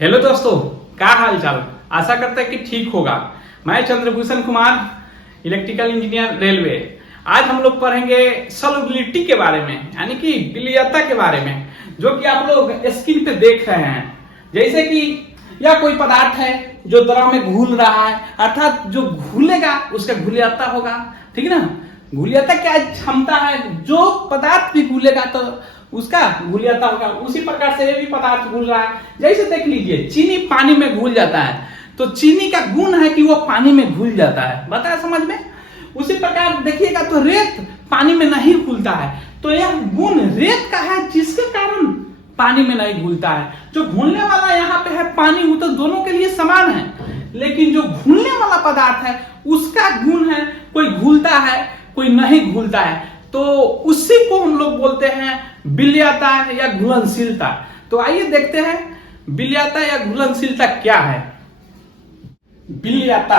Hello दोस्तों, क्या हाल चाल। आशा करते हैं कि ठीक होगा। मैं Chandrabhushan Kumar, electrical engineer, railway. आज हम लोग पढ़ेंगे सॉल्युबिलिटी के बारे में, यानी कि विलयता के बारे में, जो कि आप लोग स्क्रीन पे देख रहे हैं। जैसे कि यह कोई पदार्थ है जो द्रव में घुल रहा है, अर्थात जो घुलेगा उसका घुलयता होगा। ठीक है ना। घुलयता क्या क्षमता है, जो पदार्थ भी घुलेगा तो उसका घुलयता होगा। उसी प्रकार से ये भी पदार्थ घुल रहा है। जैसे देख लीजिए, चीनी पानी में घुल जाता है तो चीनी का गुण है कि वो पानी में घुल जाता है। बताया समझ में। उसी प्रकार देखिएगा तो रेत पानी में नहीं घुलता है, तो यह गुण रेत का है जिसके कारण पानी में नहीं घुलता है। जो घुलने वाला यहाँ पे है पानी, वो तो दोनों के लिए समान है, लेकिन जो घुलने वाला पदार्थ है उसका गुण है कोई घुलता है कोई नहीं घुलता है। तो उसी को हम लोग बोलते हैं विलयता या घुलनशीलता। तो आइए देखते हैं विलयता या घुलनशीलता क्या है। विलयता,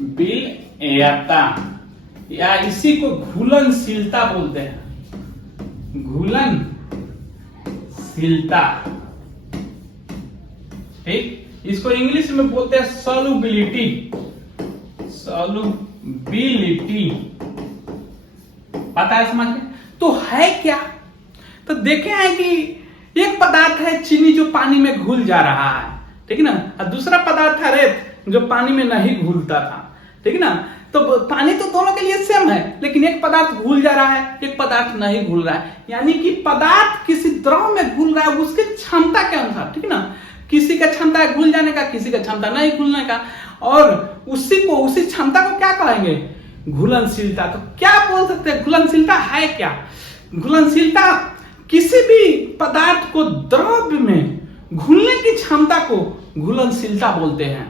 विलयता या इसी को घुलनशीलता बोलते हैं। घुलनशीलता, ठीक। इसको इंग्लिश में बोलते हैं सॉल्युबिलिटी। सॉल्युबिलिटी, पता है समझ में। तो है क्या, तो देखे हैं कि एक पदार्थ है चीनी जो पानी में घुल जा रहा है, ठीक है ना, और दूसरा पदार्थ है रेत जो पानी में नहीं घुलता था, ठीक है ना। तो पानी तो दोनों के लिए सेम है, लेकिन एक पदार्थ घुल जा रहा है, एक पदार्थ नहीं घुल रहा है। यानी कि पदार्थ किसी द्रव में घुल रहा है उसकी क्षमता के अनुसार, ठीक है ना। किसी का क्षमता है घुल जाने का, किसी का क्षमता नहीं घुलने का, और उसी क्षमता को क्या कहेंगे, घुलनशीलता। तो क्या बोल सकते हैं घुलनशीलता है क्या। घुलनशीलता किसी भी पदार्थ को द्रव में घुलने की क्षमता को घुलनशीलता बोलते हैं।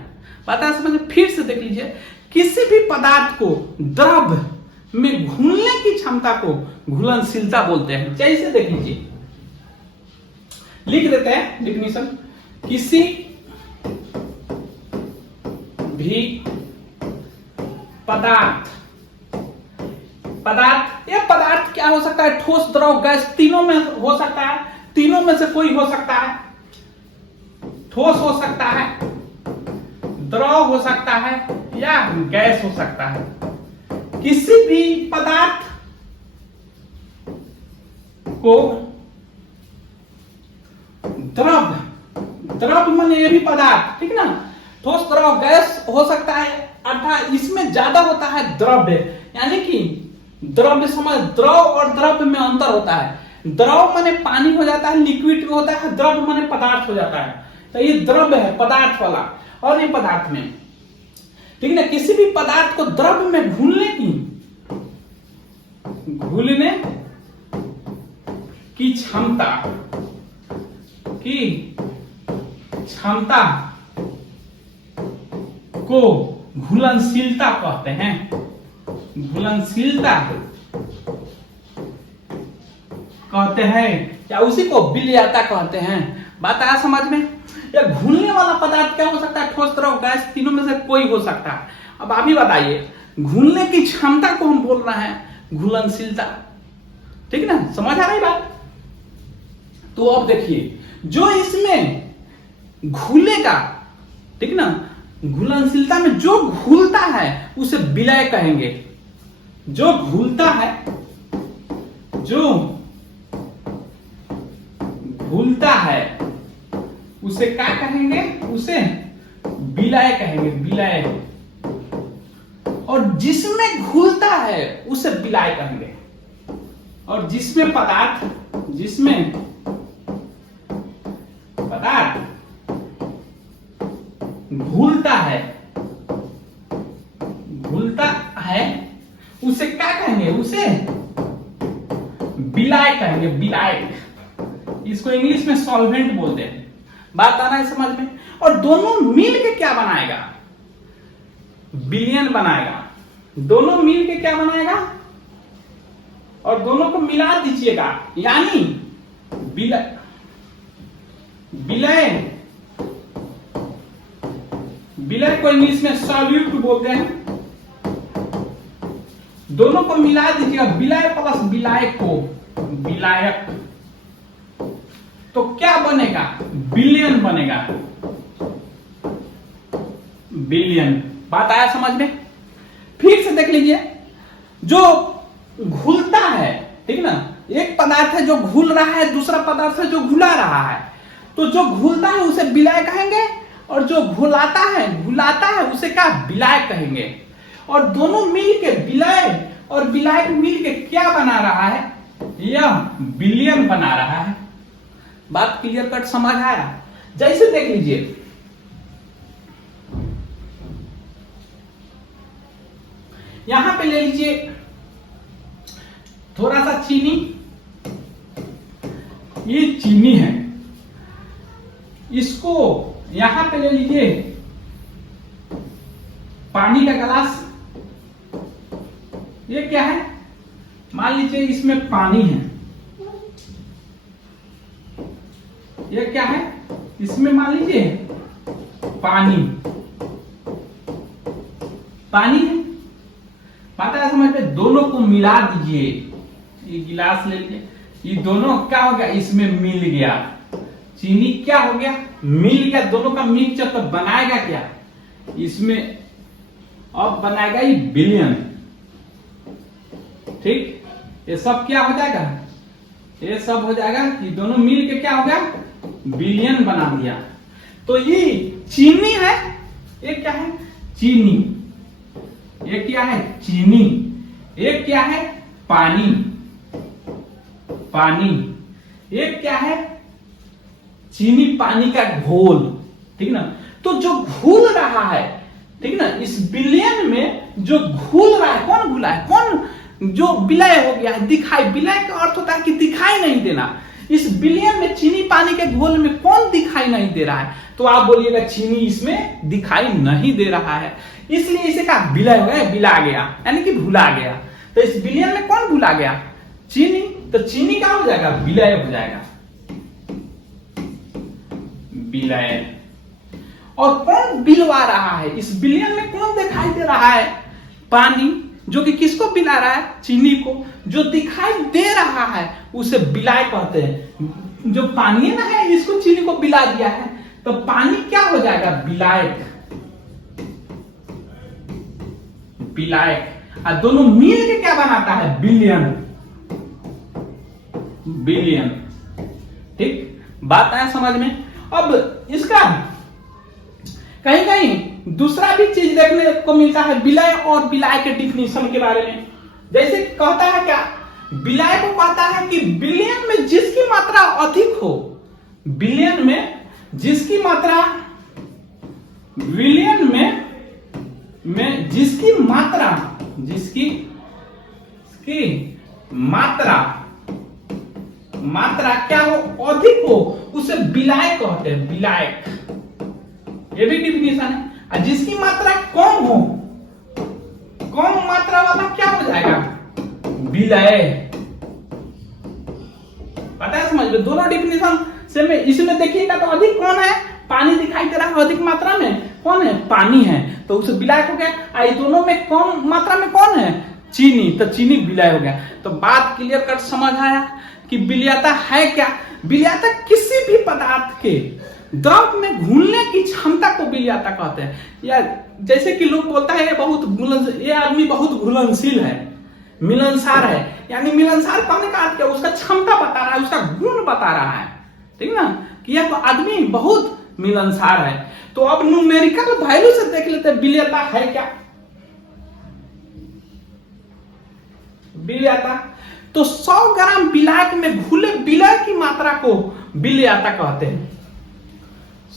पता है समझ। फिर से देख लीजिए, किसी भी पदार्थ को द्रव में घुलने की क्षमता को घुलनशीलता बोलते हैं। जैसे देख लीजिए, लिख देते हैं डिफिनीशन। किसी भी पदार्थ ये पदार्थ क्या हो सकता है, ठोस, द्रव, गैस, तीनों में हो सकता है। तीनों में से कोई हो सकता है। ठोस हो सकता है, द्रव हो सकता है, या गैस हो सकता है। किसी भी पदार्थ को द्रव माने ये भी पदार्थ, ठीक ना। ठोस, द्रव, गैस हो सकता है, अर्थात इसमें ज्यादा होता है द्रव्य, यानी कि द्रव्य समझ। द्रव और द्रव्य में अंतर होता है। द्रव माने पानी हो जाता है, लिक्विड होता है, द्रव्य माने पदार्थ हो जाता है। तो ये द्रव्य है पदार्थ वाला, और ये पदार्थ में, ठीक है ना। किसी भी पदार्थ को द्रव्य में घुलने की क्षमता को घुलनशीलता कहते हैं। घुलनशीलता कहते हैं, या उसी को विलयता कहते हैं। बात आया समझ में। या घुलने वाला पदार्थ क्या हो सकता है, ठोस, द्रव, गैस, तीनों में से कोई हो सकता है। अब आप ही बताइए, घुलने की क्षमता को हम बोल रहे हैं घुलनशीलता, ठीक है ना। समझ आ रही बात। तो अब देखिए, जो इसमें घुलेगा, ठीक है ना, घुलनशीलता में जो घुलता है उसे विलय कहेंगे। जो घुलता है, उसे क्या कहेंगे, उसे विलय कहेंगे, विलय। और जिसमें घुलता है उसे विलय कहेंगे। और जिसमें पदार्थ घुलता है उसे क्या कहेंगे, उसे विलय कहेंगे, विलय। इसको इंग्लिश में सॉल्वेंट बोलते हैं। बात आ रहा है समझ में। और दोनों मिल के क्या बनाएगा, विलयन बनाएगा। दोनों मिल के क्या बनाएगा, और दोनों को मिला दीजिएगा, यानी विलय को इंग्लिश में सॉल्यूट बोलते हैं। दोनों को मिला दीजिएगा, विलय प्लस विलायक को विलायक। तो क्या बनेगा, बिलियन बनेगा, बिलियन। बात आया समझ में? फिर से देख लीजिए, जो घुलता है, ठीक ना, एक पदार्थ है जो घुल रहा है, दूसरा पदार्थ है जो घुला रहा है। तो जो घुलता है उसे विलय कहेंगे, और जो घुलाता है उसे क्या, विलय कहेंगे। और दोनों मिल के विलय और विलय मिल के क्या बना रहा है, यह बिलियन बना रहा है। बात क्लियर कट समझ आया? जैसे देख लीजिए, यहां पे ले लीजिए थोड़ा सा चीनी, ये चीनी है, इसको यहां पे ले लीजिए पानी का गिलास, ये क्या है, मान लीजिए इसमें पानी है, ये क्या है, इसमें मान लीजिए पानी है, पता है समझ में? दोनों को मिला दीजिए, ये गिलास ले लीजिए, ये दोनों क्या हो गया, इसमें मिल गया, चीनी क्या हो गया, मिल गया, दोनों का मिक्सचर। तो बनाएगा क्या इसमें, अब बनाएगा ये बिलियन, ठीक। ये सब क्या हो जाएगा, ये सब हो जाएगा, ये दोनों मिल के क्या हो गया, बिलियन बना दिया। तो ये चीनी है, ये क्या है, चीनी, ये क्या है, चीनी, ये क्या है, पानी, ये क्या है, चीनी पानी का घोल, ठीक ना। तो जो घुल रहा है, ठीक ना, इस बिलियन में जो घुल रहा है, कौन घुला है, कौन जो विलय हो गया है, दिखाई, विलय का अर्थ होता है कि दिखाई नहीं देना। इस बिलियन में चीनी पानी के घोल में कौन दिखाई नहीं दे रहा है, तो आप बोलिएगा चीनी इसमें दिखाई नहीं दे रहा है, इसलिए इसे कहा विलय हो गया, विला गया, यानी कि भुला गया। तो इस बिलियन में कौन भुला गया, चीनी, तो चीनी क्या हो जाएगा, विलय हो जाएगा, विलय। और कौन बिलवा रहा है, इस बिलियन में कौन दिखाई दे रहा है, पानी, जो कि किसको पिला रहा है, चीनी को। जो दिखाई दे रहा है उसे विलय कहते हैं। जो पानी ना है, इसको चीनी को पिला दिया है, तो पानी क्या हो जाएगा, विलायक, विलायक। और दोनों मिल के क्या बनाता है, बिलियन, बिलियन, ठीक। बात आया समझ में? अब इसका कहीं कहीं दूसरा भी चीज देखने को मिलता है, विलय और विलय के डिफिनेशन के बारे में। जैसे कहता है क्या, विलय को कहता है कि बिलियन में जिसकी मात्रा अधिक हो, बिलियन में जिसकी मात्रा, बिलियन में जिसकी मात्रा, जिसकी मात्रा क्या हो, अधिक हो, उसे विलय कहते हैं, विलायक। ये भी डिफिनेशन है। और जिसकी मात्रा कम हो, कम मात्रा वाला क्या हो जाएगा, विलय। पता है समझ में? दोनों डिफिनेशन से में इसमें देखिएगा तो अधिक कौन है, पानी दिखाई दे रहा है, अधिक मात्रा में कौन है, पानी है, तो उसे विलय हो गया। इस दोनों में कम मात्रा में कौन है, चीनी, तो चीनी विलय हो गया। तो बात क्लियर कट समझ आया कि विलयता है क्या। विलयता किसी भी पदार्थ के द्रव में घुलने की क्षमता को विलयता कहते हैं। या जैसे कि लोग बोलता है ये आदमी बहुत घुलनशील है, मिलनसार है, यानी मिलनसार कहने का अर्थ क्या, उसका क्षमता बता रहा है, उसका गुण बता रहा है, ठीक ना, कि यह आदमी बहुत मिलनसार है। तो अब न्यूमेरिकल वैल्यू से देख लेते हैं विलयता है क्या। विलयता तो 100 ग्राम विलायक में घुले विलय की मात्रा को विलयता कहते हैं।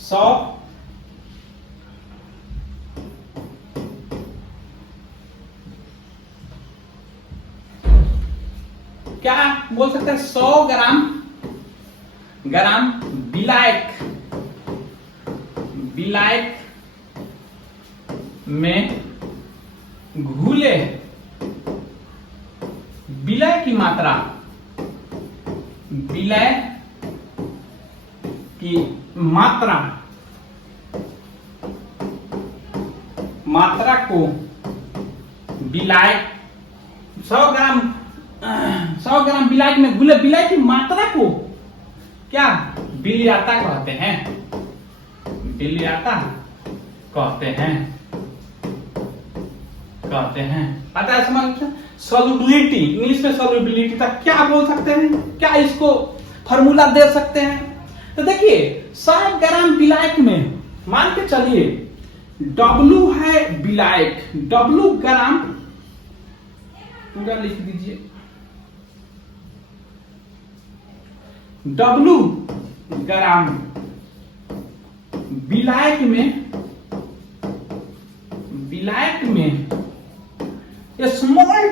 100 क्या बोल सकते हैं, 100 ग्राम विलायक में घुले विलय की मात्रा, विलय की मात्रा को विलायक, 100 ग्राम विलायक में घुले विलय की मात्रा को क्या विलयता कहते हैं, विलयता कहते हैं। पता है समझ? सॉल्युबिलिटी, इंग्लिश में सॉल्युबिलिटी था, क्या बोल सकते हैं, क्या इसको फॉर्मूला दे सकते हैं? तो देखिए 100 ग्राम विलायक में मान के चलिए W है विलायक, W ग्राम, पूरा लिख दीजिए, W ग्राम विलायक में स्मॉल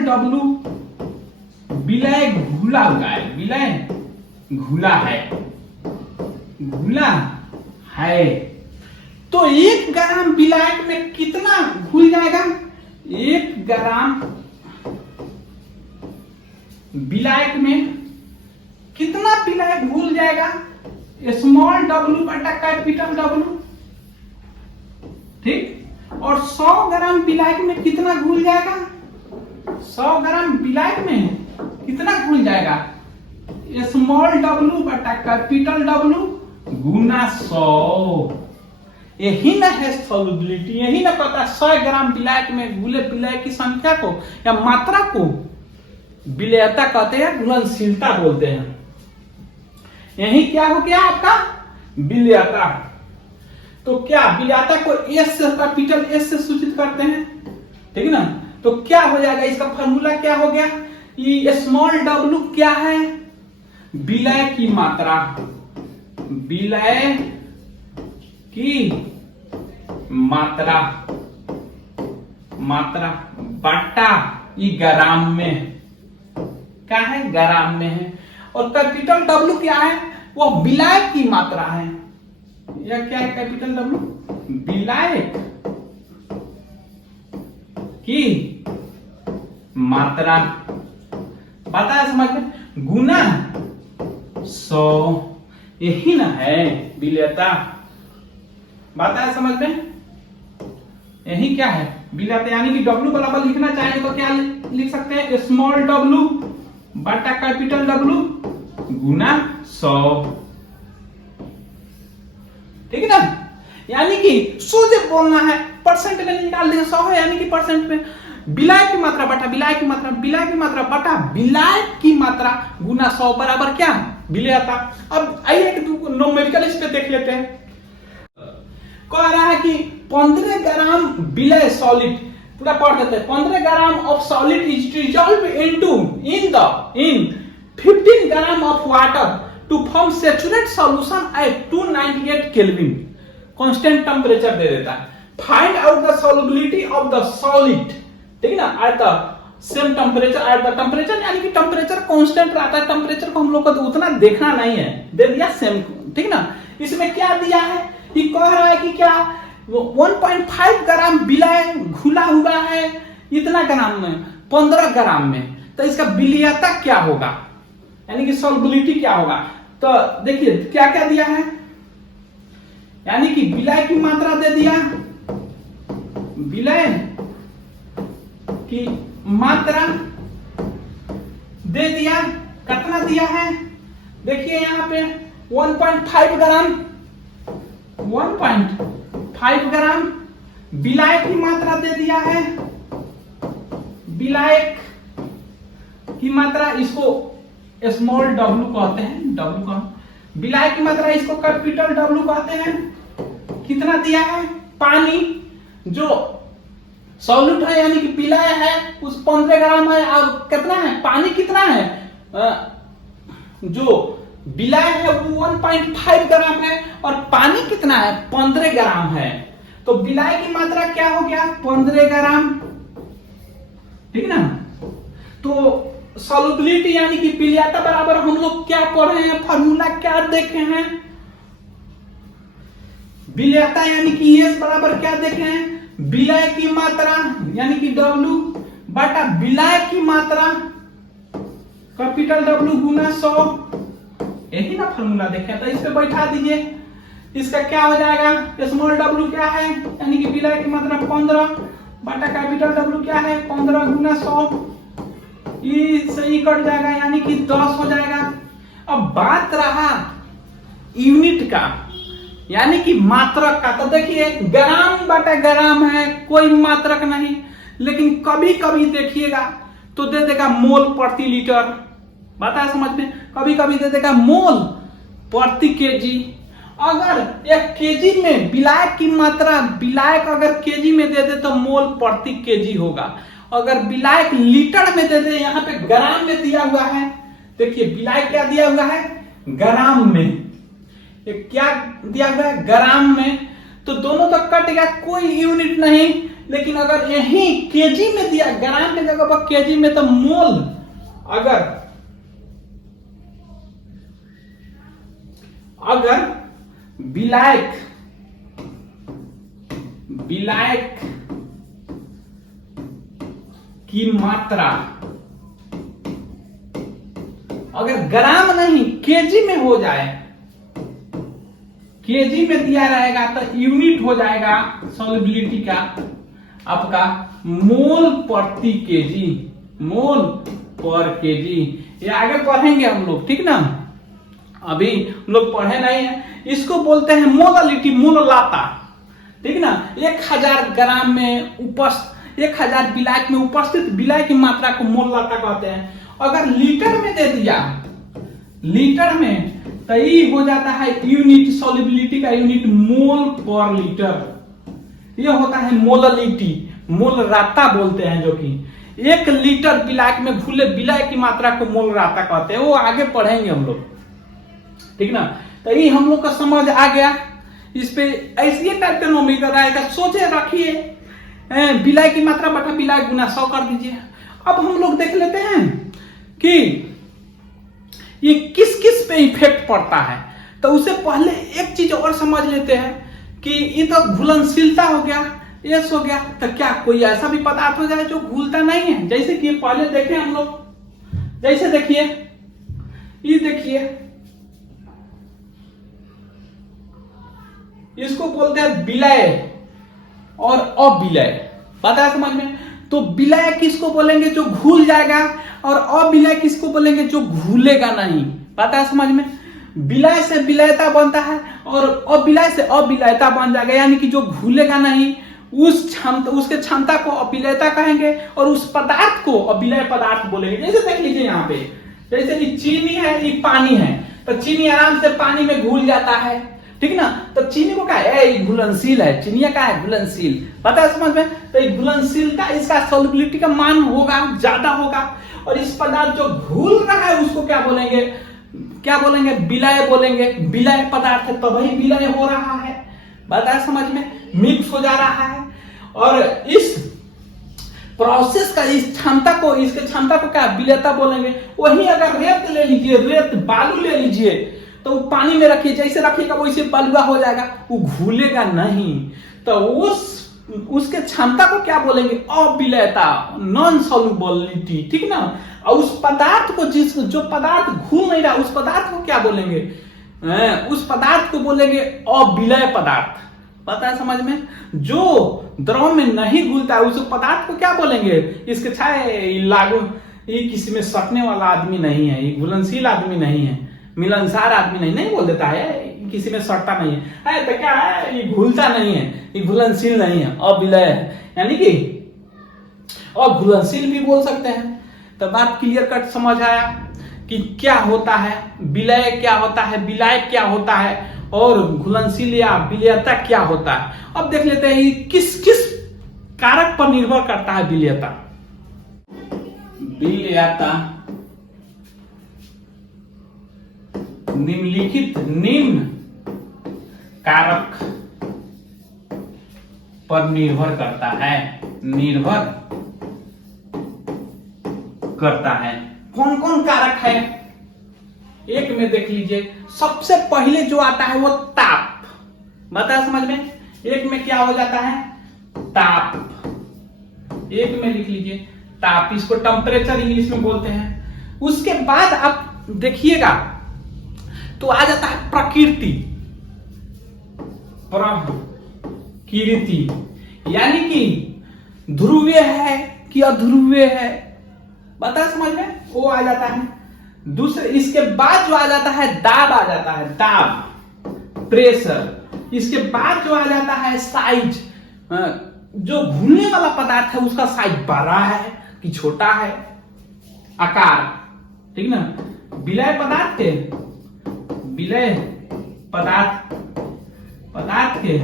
w विलय घुला हुआ है, विलय घुला है। तो 1 ग्राम विलायक में कितना घुल जाएगा? 1 ग्राम विलायक में कितना विलायक घुल जाएगा? स्मॉल w बटा कैपिटल W, ठीक। और 100 ग्राम विलायक में कितना घुल जाएगा? 100 ग्राम विलायक में कितना घुल जाएगा? स्मॉल w बटा कैपिटल W गुना 100। यही ना है सॉल्युबिलिटी, यही ना पता 100 ग्राम विलायक में घुले विलय की संख्या को या मात्रा को विलयता कहते हैं, घुलनशीलता बोलते हैं। यही क्या हो गया आपका? विलयता। तो क्या विलयता को S से, कैपिटल S से सूचित करते हैं, ठीक है ना? तो क्या हो जाएगा? इसका फॉर्मूला क्या हो गया? ये स्मॉल w क्या है? विलय की मात्रा, विलय की मात्रा बटा ये ग्राम में, क्या है? ग्राम में है। और कैपिटल W क्या है? वो विलायक की मात्रा है। यह क्या है? कैपिटल W विलायक की मात्रा, बताया समझ में, गुना 100। यही ना है विलयता, बताया समझ में। यही क्या है? विलयता। यानी कि W बराबर लिखना चाहेंगे तो क्या लिख सकते हैं? स्मॉल w बटा कैपिटल W गुना 100, ठीक है ना? यानी कि सोचे बोलना है, परसेंट में निकाल देंगे। 100 है यानी कि परसेंट में विलायक की मात्रा बटा विलायक की मात्रा, विलायक की मात्रा बटा विलायक की मात्रा गुना 100 बराबर क्या? विलयता। अब आइए एक न्यूमेरिकल इस पे देख लेते हैं। कह रहा है कि 15 ग्राम विलय सॉलिड, पूरा पढ़ देते हैं। 15 gram of solid is dissolve in 15 gram of water to form saturate solution at 298 kelvin, constant temperature दे देता है। Find out the solubility of the solid, ठीक है ना, at the same temperature, at the temperature यानी कि temperature constant रहता है, टेम्परेचर को हम लोग को तो उतना देखना नहीं है, दे दिया सेम, ठीक ना। इसमें क्या दिया है? ये कह रहा है कि क्या 1.5 ग्राम विलय घुला हुआ है इतना ग्राम में, 15 ग्राम में, तो इसका विलयता क्या होगा, यानी कि सॉल्युबिलिटी क्या होगा? तो देखिए क्या क्या दिया है, यानी कि विलय की मात्रा दे दिया, विलय की मात्रा दे दिया, कितना दिया है? देखिए यहां पे 1.5 ग्राम, 1.5 ग्राम विलायक की मात्रा दे दिया है। विलायक की मात्रा इसको स्मॉल w कहते हैं, w का विलायक की मात्रा इसको कैपिटल W कहते हैं। कितना दिया है? पानी जो सॉल्यूट है यानी कि विलय है उस 15 ग्राम है, अब कितना है? पानी कितना है? जो विलय है वो 1.5 ग्राम है और पानी कितना है? 15 ग्राम है। तो विलय की मात्रा क्या हो गया? 15 ग्राम, ठीक ना। तो सॉल्युबिलिटी यानी कि विलयता बराबर हम लोग क्या पढ़े हैं, फॉर्मूला क्या देखे हैं? विलयता यानी कि S बराबर क्या देखे हैं? विलय की मात्रा यानी कि W बटा विलय की मात्रा कैपिटल W गुना 100, यही ना फॉर्मूला देखे। तो इस पे बैठा दीजिए, इसका क्या हो जाएगा? स्मॉल w क्या है यानी कि विलय की मात्रा 15 बटा कैपिटल W क्या है? 15 गुना 100, ये सही कट जाएगा यानी कि 10 हो जाएगा। अब बात रहा यूनिट का, यानी कि मात्रक का, तो देखिए ग्राम बटा ग्राम है, कोई मात्रक नहीं। लेकिन कभी कभी देखिएगा तो दे देगा मोल प्रति लीटर, बता समझ में, कभी कभी दे देगा मोल प्रति केजी। अगर एक केजी में विलायक की मात्रा, विलायक अगर केजी में दे दे तो मोल प्रति केजी होगा। अगर विलायक लीटर में दे दे, यहाँ पे ग्राम में दिया हुआ है, देखिए विलायक क्या दिया हुआ है, ग्राम में, ये क्या दिया हुआ है, ग्राम में, तो दोनों तो कट गया, कोई यूनिट नहीं। लेकिन अगर यही केजी में दिया, ग्राम के जगह पर केजी में, तो मोल, अगर विलायक की मात्रा अगर ग्राम नहीं केजी में हो जाए, केजी में दिया रहेगा तो यूनिट हो जाएगा सॉल्युबिलिटी का आपका मोल प्रति केजी, मोल पर केजी। ये आगे पढ़ेंगे हम लोग, ठीक ना, अभी हम लोग पढ़े नहीं है। इसको बोलते हैं मोलालिटी, मोललाता, ठीक ना। 1000 ग्राम में 1000 विलायक में उपस्थित विलायक की मात्रा को मोललाता कहते हैं। अगर लीटर में दे दिया, लीटर में, तो ये हो जाता है यूनिट, सॉल्युबिलिटी का यूनिट मोल पर लीटर। ये होता है मोलालिटी, मोलराता बोलते हैं, जो कि 1 लीटर विलायक में घुले विलायक की मात्रा को मोलराता कहते हैं। वो आगे पढ़ेंगे हम लोग, ठीक ना। तो ये हम लोग का समझ आ गया। इस पे ऐसी टाइप का नोमीटर आएगा, सोचे रखिए, विलायक की मात्रा बटा विलायक गुना 100 कर दीजिए। अब हम लोग देख लेते हैं कि ये किस किस पे इफेक्ट पड़ता है। तो उससे पहले एक चीज और समझ लेते हैं कि ये तो घुलनशीलता हो गया, एस हो गया, तो क्या कोई ऐसा भी पदार्थ हो जाए जो घुलता नहीं है? जैसे कि पहले देखे हम लोग, जैसे देखिए, ये देखिए, इसको बोलते हैं विलय और अविलय, पता है समझ में। तो विलय किसको बोलेंगे, जो घुल जाएगा, और अविलय किसको बोलेंगे, जो घुलेगा नहीं, पता है समझ में। विलय से विलयता बनता है और अविलय से अविलयता बन जाएगा, यानी कि जो घुलेगा नहीं उसके क्षमता को अविलयता कहेंगे और उस पदार्थ को अविलय पदार्थ बोलेंगे। जैसे देख लीजिए यहाँ पे, जैसे ये चीनी है, ये पानी है, तो चीनी आराम से पानी में घुल जाता है, ठीक ना। तो चीनी को क्या है, घुलनशील है, चीनी का है घुलनशील, पता है समझ में। तो घुलनशीलता, इसका सॉल्युबिलिटी का मान होगा, ज्यादा होगा। और इस पदार्थ जो घुल रहा है उसको क्या बोलेंगे, क्या बोलेंगे, विलय बोलेंगे। विलय पदार्थ है तभी विलय हो रहा है, पता है समझ में, मिक्स हो जा रहा है। और इस प्रोसेस का, इस क्षमता को, इसके क्षमता को क्या विलयता बोलेंगे। वही अगर रेत ले लीजिए, रेत बालू ले लीजिए, तो वो पानी में रखिए, जैसे रखिएगा वैसे बलुआ हो जाएगा, वो घुलेगा नहीं। तो उसके क्षमता को क्या बोलेंगे, अविलयता, नॉन सॉल्युबिलिटी, ठीक ना। और उस पदार्थ को, जो पदार्थ घुल नहीं रहा, उस पदार्थ को क्या बोलेंगे, उस पदार्थ को बोलेंगे अविलय पदार्थ, पता है समझ में। जो द्रव में नहीं घुलता है उस पदार्थ को क्या बोलेंगे, इसके छाए लागू, ये किसी में सटने वाला आदमी नहीं है, ये घुलनशील आदमी नहीं है, मिलनसार आदमी नहीं बोल देता है, किसी में सटता नहीं है, तो क्या है, ये घुलता नहीं है, ये घुलनशील नहीं है, अविलय है, यानी कि अघुलनशील भी बोल सकते हैं। तो बात क्लियर कट समझ आया कि क्या होता है विलय, क्या होता है विलायक, क्या होता है, और घुलनशील या विलयता क्या होता है। अब देख लेते हैं किस किस कारक पर निर्भर करता है विलयता। विलयता निम्न कारक पर निर्भर करता है, निर्भर करता है। कौन कौन कारक है, एक में देख लीजिए, सबसे पहले जो आता है वो ताप, बता समझ में। एक में क्या हो जाता है, ताप, एक में लिख लीजिए ताप, इसको टेम्परेचर इंग्लिश में बोलते हैं। उसके बाद आप देखिएगा तो आ जाता है प्रकृति, प्रकृति यानी कि ध्रुवीय है कि अध्रुवीय है, बता समझ में, वो आ जाता है दूसरे इसके बाद जो आ जाता है दाब आ जाता है, दाब प्रेशर। इसके बाद जो आ जाता है साइज, जो घूमने वाला पदार्थ है उसका साइज बड़ा है कि छोटा है, आकार, ठीक ना। विलय पदार्थ के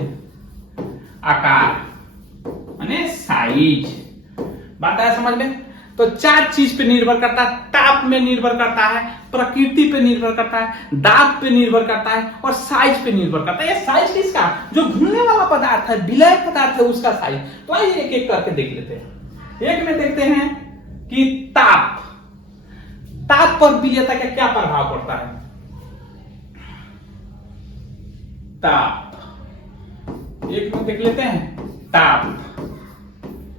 आकार माने साइज। बात आया समझ में। तो 4 चीज पे निर्भर करता है, ताप में निर्भर करता है, प्रकृति पे निर्भर करता है, दाब पे निर्भर करता है और साइज पे निर्भर करता है। ये साइज किसका? जो घूमने वाला पदार्थ है, विलय पदार्थ है, उसका साइज। तो आइए एक एक करके देख लेते हैं। एक में देखते हैं कि ताप पर विलयता का क्या प्रभाव पड़ता है। ताप एक में देख लेते हैं, ताप,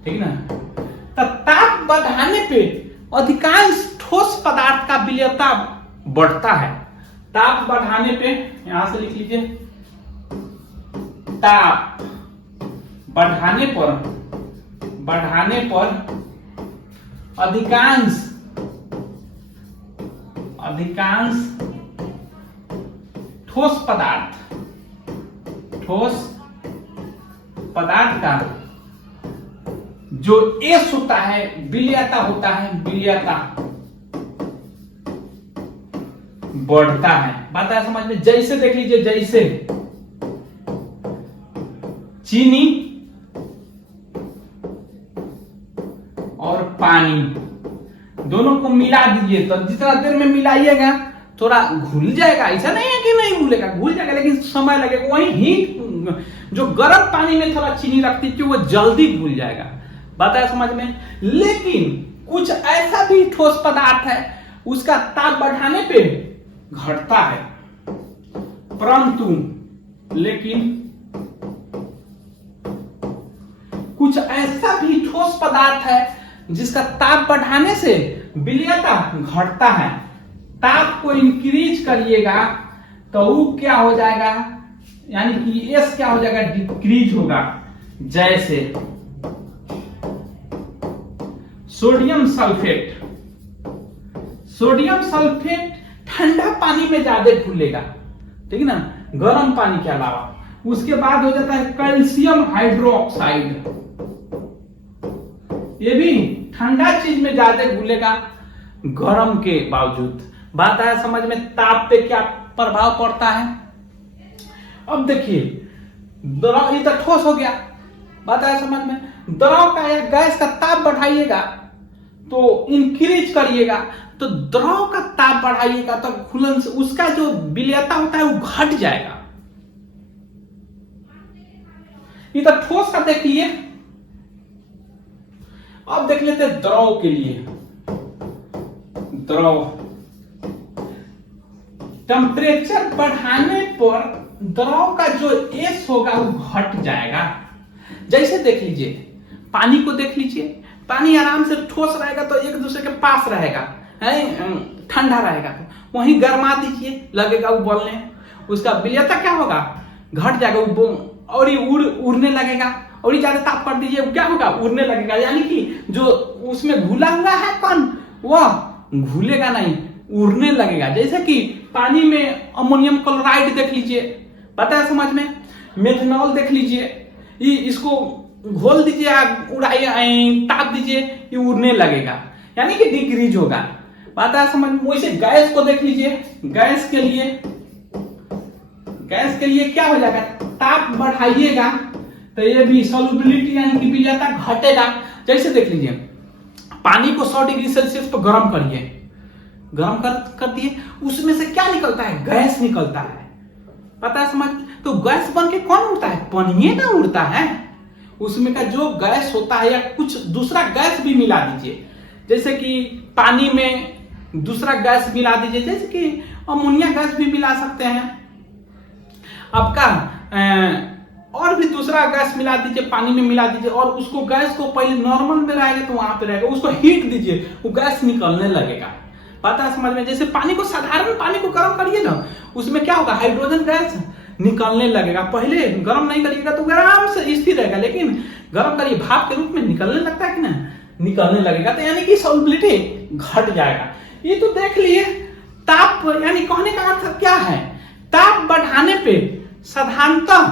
ठीक ना। ताप बढ़ाने पे अधिकांश ठोस पदार्थ का विलयता बढ़ता है। ताप बढ़ाने पे, यहां से लिख लीजिए, ताप बढ़ाने पर अधिकांश ठोस पदार्थ का जो एस होता है, विलयता होता है, विलयता बढ़ता है। बात है समझ में। जैसे देख लीजिए, जैसे चीनी और पानी दोनों को मिला दीजिए, तो जितना देर में मिलाइएगा थोड़ा घुल जाएगा। ऐसा नहीं है कि नहीं घुलेगा, घुल जाएगा, लेकिन समय लगेगा। वही हीट, जो गर्म पानी में थोड़ा चीनी रखती है वो जल्दी घुल जाएगा। बात है समझ में। लेकिन कुछ ऐसा भी ठोस पदार्थ है उसका ताप बढ़ाने पे घटता है, परंतु लेकिन कुछ ऐसा भी ठोस पदार्थ है जिसका ताप बढ़ाने से विलयता घटता है। ताप को इंक्रीज करिएगा तो वो क्या हो जाएगा, यानी कि एस क्या हो जाएगा, डिक्रीज होगा। जैसे सोडियम सल्फेट ठंडा पानी में ज्यादा घुलेगा, ठीक है ना, गर्म पानी के अलावा। उसके बाद हो जाता है कैल्शियम हाइड्रोक्साइड, ये भी ठंडा चीज में ज्यादा घुलेगा गर्म के बावजूद। बात आया समझ में। ताप पे क्या प्रभाव पड़ता है। अब देखिए, द्रव, ये तो ठोस हो गया। बात आया समझ में। द्रव का या गैस का ताप बढ़ाइएगा तो इंक्रीज करिएगा, तो द्रव का ताप बढ़ाइएगा तो घुलन से उसका जो विलयता होता है वो घट जाएगा। ये तो ठोस का देख लिए। अब देख लेते हैं द्रव के लिए। द्रव टेम्परेचर बढ़ाने पर द्रव का जो एस होगा वो घट जाएगा। जैसे देख लीजिए, पानी को देख लीजिए, पानी आराम से ठोस रहेगा तो एक दूसरे के पास रहेगा, ठंडा रहेगा, तो वहीं गर्मा दीजिए, लगेगा वो बोलने, उसका विलयता क्या होगा, घट जाएगा, वो और ही उड़ने लगेगा। और ही ज्यादा ताप कर दीजिए, क्या होगा, उड़ने लगेगा। यानी कि जो उसमें घुला हुआ है कण वह घुलेगा नहीं, उड़ने लगेगा। जैसे कि पानी में अमोनियम क्लोराइड देख लीजिए, पता है समझ में। मेथनॉल देख लीजिए, इसको घोल दीजिए, उड़ाइए, ताप दीजिए, ये उड़ने लगेगा, यानी कि डिक्रीज होगा। बात है समझ में। वैसे गैस को देख लीजिए, गैस के लिए क्या हो जाएगा, ताप बढ़ाइएगा तो ये भी सॉल्युबिलिटी यानी कि विलयता घटेगा। जैसे देख लीजिए, पानी को 100 डिग्री सेल्सियस पर गर्म करिए, गर्म कर दिए, उसमें से क्या निकलता है, गैस निकलता है। पता है समझ। तो गैस बन के कौन उड़ता है, पानी ना उड़ता है। उसमें का जो गैस होता है या कुछ दूसरा गैस भी मिला दीजिए, जैसे कि पानी में दूसरा गैस मिला दीजिए, जैसे कि अमोनिया गैस भी मिला सकते हैं आपका, और भी दूसरा गैस मिला दीजिए, पानी में मिला दीजिए, और उसको गैस को पहले नॉर्मल में रहेगा तो वहां पे रहेगा, उसको हीट दीजिए, वो गैस निकलने लगेगा। पता है समझ में। जैसे पानी को, साधारण पानी को गर्म करिए ना, उसमें क्या होगा, हाइड्रोजन गैस निकलने लगेगा। पहले गर्म नहीं करिएगा तो आराम से स्थिर रहेगा, लेकिन गर्म करिए, भाप के रूप में निकलने लगता है कि ना, निकलने लगेगा, तो यानी कि सॉल्युबिलिटी घट जाएगा। ये तो देख लिए ताप यानी कहने का अर्थ क्या है, ताप बढ़ाने पे साधारणतः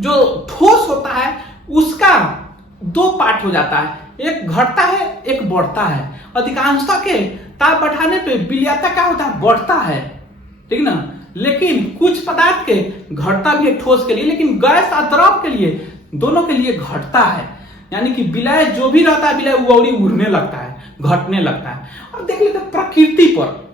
जो ठोस होता है उसका दो पार्ट हो जाता है, एक घटता है एक बढ़ता है। अधिकांशतः के ताप बढ़ाने पे विलयता क्या होता है, बढ़ता है, ठीक ना। लेकिन कुछ पदार्थ के घटता भी है ठोस के लिए, लेकिन गैस और द्रव के लिए दोनों के लिए घटता है। यानी कि विलय जो भी रहता है विलय वो और उड़ने लगता है, घटने लगता है। अब देख लेते हैं प्रकृति पर।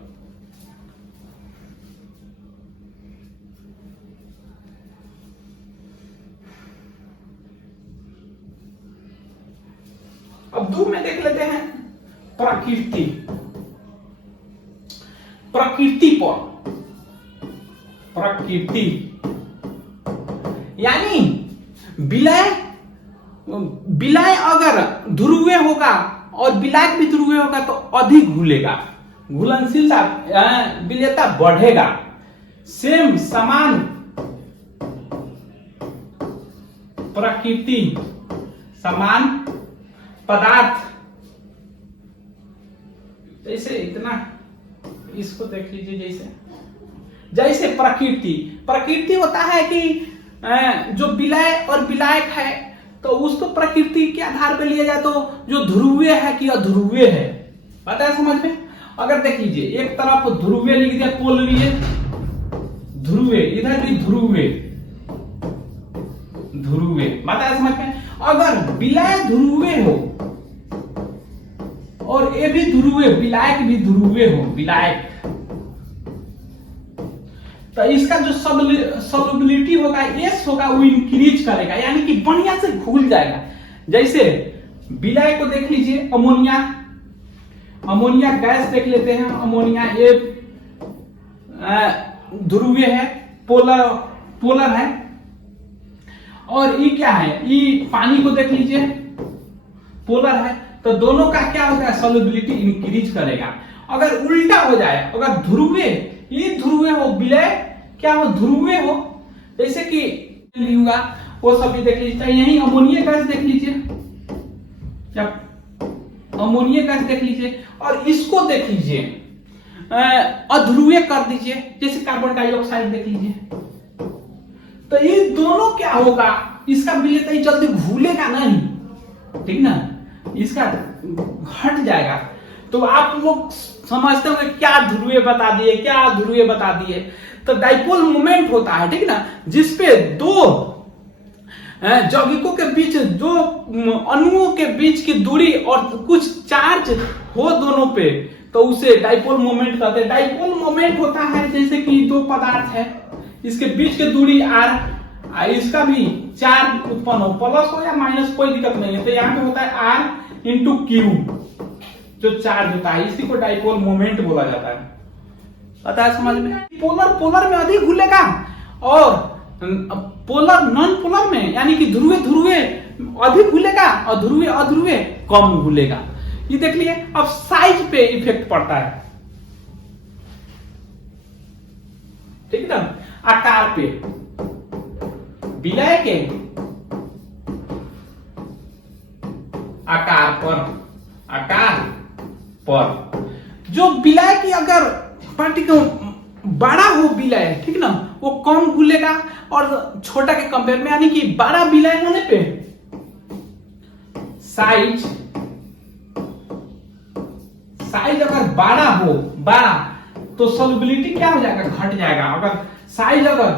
अब दो में देख लेते हैं प्रकृति, प्रकृति पर। प्रकृति यानी विलय, विलय अगर ध्रुवीय होगा और विलायक भी ध्रुवीय होगा तो अधिक घुलेगा, घुलनशीलता विलयता बढ़ेगा। सेम समान प्रकृति समान पदार्थ, जैसे इतना इसको देख लीजिए, जैसे जैसे प्रकृति, प्रकृति होता है कि जो विलय और विलायक है तो उसको प्रकृति के आधार पर लिया जाए तो जो ध्रुवीय है कि अध्रुवीय है, पता है समझ में। अगर देख लीजिए एक तरफ ध्रुवीय लिख दिया, पोलरीय ध्रुवीय, इधर भी ध्रुवीय ध्रुवीय, पता है समझ में। अगर विलय ध्रुवीय हो और ये भी ध्रुवीय, विलायक भी ध्रुवीय हो, विलायक, तो इसका जो सॉल्युबिलिटी होगा एस होगा वो इंक्रीज करेगा, यानी कि बढ़िया से घुल जाएगा। जैसे विलय को देख लीजिए, अमोनिया, अमोनिया गैस देख लेते हैं। अमोनिया ये ध्रुवीय है, पोलर पोलर है। और ये क्या है, ये पानी को देख लीजिए, पोलर है। तो दोनों का क्या होगा, सॉल्युबिलिटी इंक्रीज करेगा। अगर उल्टा हो जाए, अगर ध्रुवीय, ये ध्रुवीय हो, विलय क्या हो, ध्रुवीय हो, जैसे कि होगा वो सभी देख लीजिए। यही अमोनिया गैस देख लीजिए, क्या अमोनिया गैस देख लीजिए, और इसको देख लीजिए अध्रुवीय कर दीजिए, जैसे कार्बन डाइऑक्साइड देख लीजिए। तो ये दोनों क्या होगा, इसका विलयता जल्दी घुलेगा नहीं, ठीक ना, इसका घट जाएगा। तो आप लोग समझते होंगे क्या ध्रुवीय बता दिए, क्या ध्रुवीय बता दिए। तो डाइपोल मोमेंट होता है, ठीक ना, जिसपे दो यौगिकों के बीच, दो अणुओं के बीच की दूरी और कुछ चार्ज हो दोनों पे, तो उसे डाइपोल मोमेंट कहते हैं। डाइपोल मोमेंट होता है जैसे कि दो पदार्थ है, इसके बीच की दूरी r, इसका भी चार्ज उत्पन्न हो, प्लस हो या माइनस कोई दिक्कत नहीं है। तो यहाँ पे होता है r इंटू क्यू, जो चार्ज होता है, इसी को डाइपोल मोमेंट बोला जाता है, पता है समझ में। पोलर पोलर में अधिक घुलेगा और पोलर नॉन पोलर में, यानी कि ध्रुवीय ध्रुवीय अधिक घुलेगा और ध्रुवीय अध्रुवीय कम घुलेगा। ये देख लिए। अब साइज पे इफेक्ट पड़ता है, ठीक है ना, आकार पे। विलय के आकार पर, आकार पर जो विलय की अगर पार्टिकल बड़ा हो विलय, ठीक ना, वो कम घुलेगा और छोटा के कंपेयर में, यानी कि बड़ा विलय होने पे साइज अगर बड़ा हो, बड़ा, तो सॉल्युबिलिटी क्या हो जाएगा, घट जाएगा। अगर साइज अगर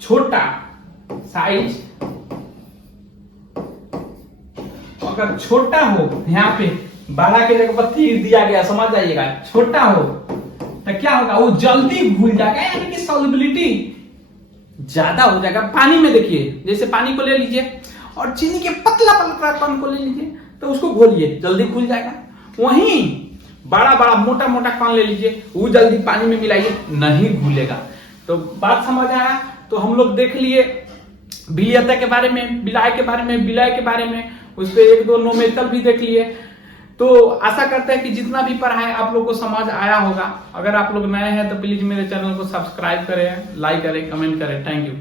छोटा, साइज अगर छोटा हो, यहाँ पे बड़ा के जगह पर तीर दिया गया, समझ जाइएगा, छोटा हो तो क्या होगा, वो जल्दी घुल जाएगा, यानी कि सॉल्युबिलिटी ज्यादा हो जाएगा। पानी में देखिए, जैसे पानी को ले लीजिए और चीनी के पतला पतला कण को ले लीजिए, तो उसको घोलिए, जल्दी घुल जाएगा। वहीं बड़ा बड़ा मोटा मोटा कण ले लीजिए, वो जल्दी पानी में मिलाइए, नहीं घुलेगा। तो बात समझ आया। तो हम लोग देख लिए विलयता के बारे में, विलय के बारे में, विलय के बारे में, उस पर एक दो नोमेटल भी देख लिए। तो आशा करते हैं कि जितना भी पढ़ा है आप लोग को समझ आया होगा। अगर आप लोग नए हैं तो प्लीज मेरे चैनल को सब्सक्राइब करें, लाइक करें, कमेंट करें। Thank you.